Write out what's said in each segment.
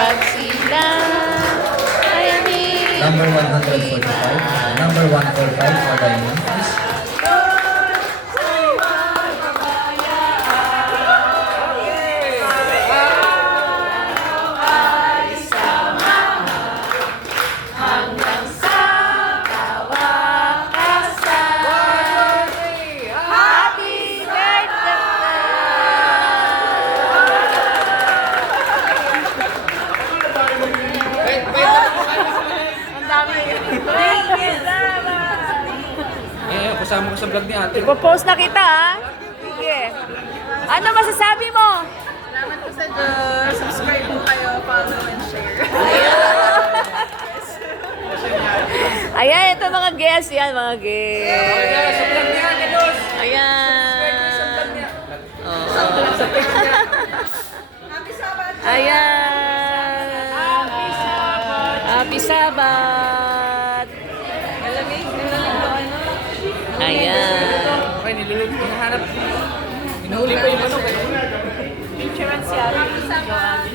pag sila ay Number 145, number 145 for Diamond, please. Kasama ko sa vlog ni ate. Ipo-post na kita, ha? Sige. Ano masasabi mo? Salamat po sa Diyos. Subscribe po kayo, follow and share. Ayan, ito mga guests. Yan, mga guests. Sa vlog ni ate, Dos. Ayan. Oh. Happy Sabbath! Ayan. Happy Sabbath. Malamig po ano. Ayan. Okay, nilulog. Hinahanap. Hinahuli pa yung manok eh. Picture si Happy Sabbath!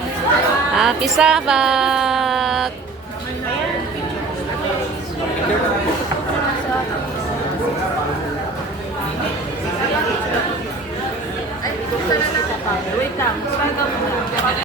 Happy Sabbath.